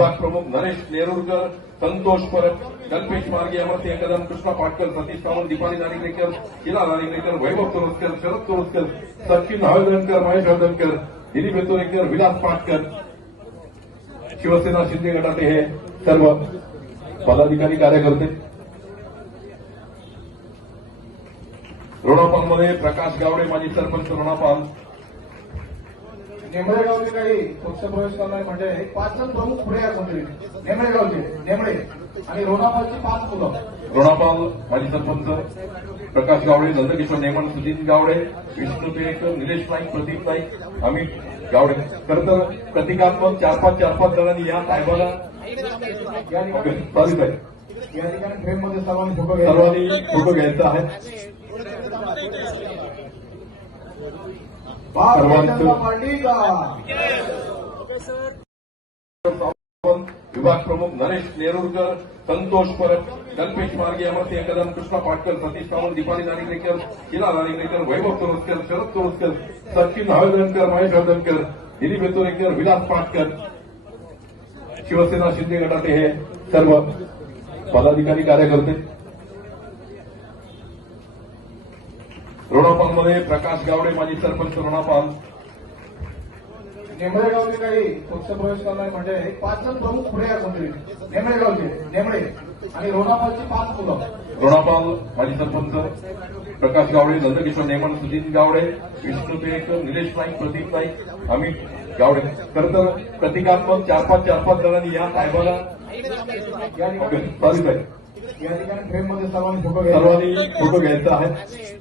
विभाग प्रमुख नरेश नेरुरकर संतोष परब कल्पेश मार्गे अमरसिंह कदम कृष्णा पाटकर सतीश सावंत दीपाली नारिंगरेकर शिला नारिंगरेकर वैभव तोरसकर शरद तोरसकर सचिन हळदणकर महेश हळदणकर दिलीप बेतोरेकर विलास पाटकर. शिवसेना शिंदे गटाचे हे सर्व पदाधिकारी कार्यकर्ते. रोणापालमध्ये प्रकाश गावडे माजी सरपंच रोणापाल. नेमळेगावचे काही पक्षप्रवेश करणारे म्हणजे पाच जण प्रमुख पुढे आहेत मंडळी नेमळेगावचे नेमळे. आणि रोणापालची पाच मुलं. रोणापाल माजी सरपंच प्रकाश गावडे नंदकिशोर नेमन सुजित गावडे विष्णू पेरेकर निलेश नाईक प्रदीप नाईक अमित गावडे. खरं तर प्रतिकात्मक चार पाच चार पाच जणांनी या साहेबाला या ठिकाणी चालूच आहे या ठिकाणी फ्रेममध्ये सर्वांनी फोटो घ्यायचा आहे भारतीय सर्वांचं- जनता पार्टी का सावंत, विभाग प्रमुख नरेश नेरुरकर संतोष परब कल्पेश मार्गे अमरसिंह कदम कृष्णा पाटकर सतीश सावंत दीपाली नारिंगरेकर शिला नारिंगरेकर वैभव तोरसकर शरद तोरसकर सचिन हळदणकर महेश हळदणकर दिलीप बेतोरेकर विलास पाटकर. शिवसेना शिंदे गटाचे हे सर्व पदाधिकारी कार्यकर्ते. रोणापालमध्ये प्रकाश गावडे माजी सरपंच रोणापाल नेमळेगावचे काही पक्षप्रवेश करणारे म्हणजे पाच जण प्रमुख पुढे मंडळी. नेमळेगावचे नेमळे. आणि रोणापालची पाच मुलं. रोणापाल माजी सरपंच प्रकाश गावडे नंदकिशोर नेमन सुजित गावडे विष्णू पेरेकर निलेश नाईक प्रदीप नाईक अमित गावडे. खरं तर प्रतिकात्मक चार पाच चार पाच जणांनी या साहेबाला या ठिकाणी फ्रेममध्ये सर्वांनी फोटो घ्यायचा आहे.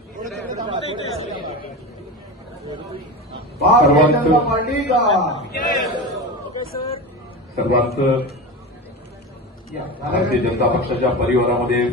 सर्वांचं- सर्वांचं भारतीय जनता पक्षाच्या परिवारामध्ये